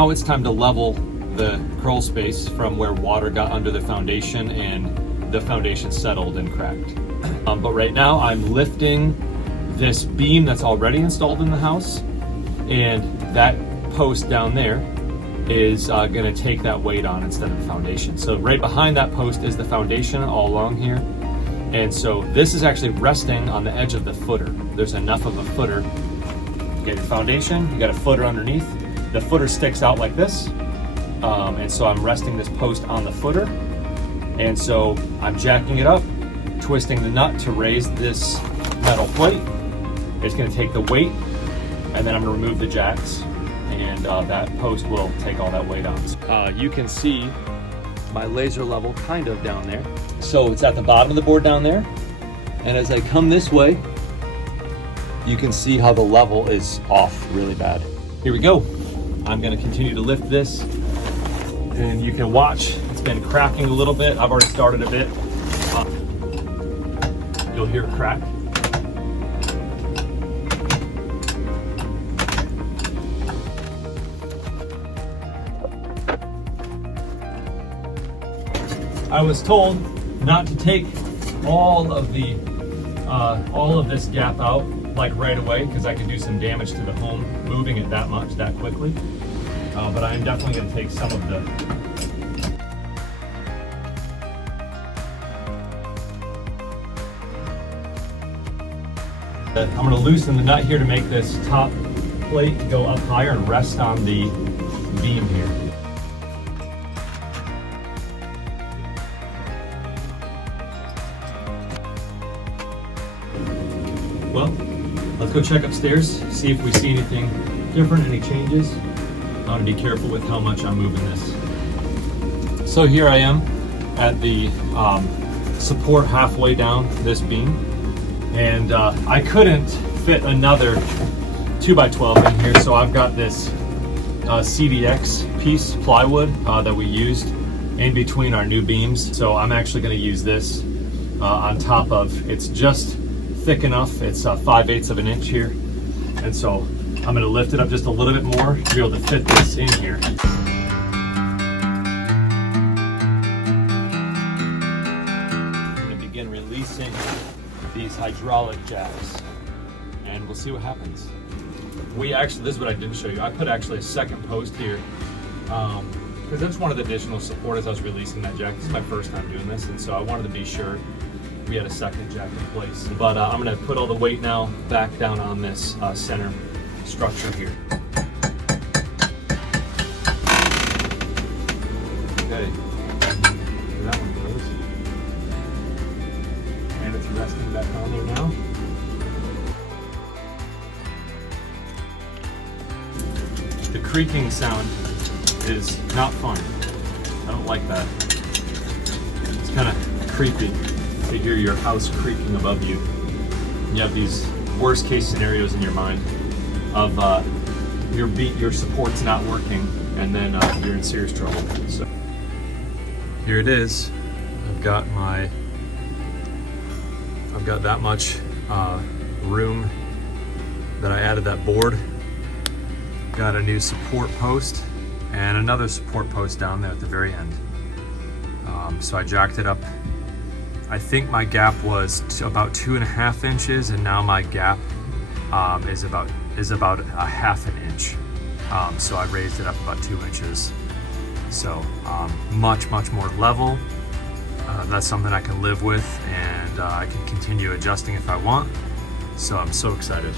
now it's time to level the crawl space from where water got under the foundation and the foundation settled and cracked. But right now I'm lifting this beam that's already installed in the house, and that post down there is gonna take that weight on instead of the foundation. So right behind that post is the foundation all along here. And so this is actually resting on the edge of the footer. There's enough of a footer. You get your foundation, you got a footer underneath. The footer sticks out like this. And so I'm resting this post on the footer. And so I'm jacking it up, twisting the nut to raise this metal plate. It's gonna take the weight, and then I'm gonna remove the jacks, and that post will take all that weight on. You can see my laser level kind of down there. So it's at the bottom of the board down there. And as I come this way, you can see how the level is off really bad. Here we go. I'm gonna continue to lift this, and you can watch, it's been cracking a little bit. I've already started a bit. You'll hear it crack. I was told not to take all of this gap out like right away, because I could do some damage to the home moving it that much that quickly. But I am definitely going to take some of the I'm going to loosen the nut here to make this top plate go up higher and rest on the beam here. Well, let's go check upstairs, see if we see anything different, any changes. I want to be careful with how much I'm moving this. So here I am at the support halfway down this beam, and I couldn't fit another 2x12 in here, so I've got this CDX piece plywood that we used in between our new beams. So I'm actually going to use this on top of, it's just thick enough, it's 5/8 of an inch here, and so I'm going to lift it up just a little bit more to be able to fit this in here. I'm going to begin releasing these hydraulic jacks, and we'll see what happens. We actually, this is what I didn't show you, I put actually a second post here because that's one of the additional support as I was releasing that jack. This is my first time doing this, and so I wanted to be sure we had a second jack in place. But I'm going to put all the weight now back down on this center structure here. Okay, there that one goes. And it's resting back on there now. The creaking sound is not fun. I don't like that. It's kind of creepy to hear your house creaking above you. You have these worst case scenarios in your mind of your support's not working, and then you're in serious trouble. So here it is. I've got that much room that I added that board. Got a new support post and another support post down there at the very end. So I jacked it up. I think my gap was about 2.5 inches, and now my gap is about a 1/2 inch. So I raised it up about 2 inches. So much more level. That's something I can live with, and I can continue adjusting if I want. So I'm so excited.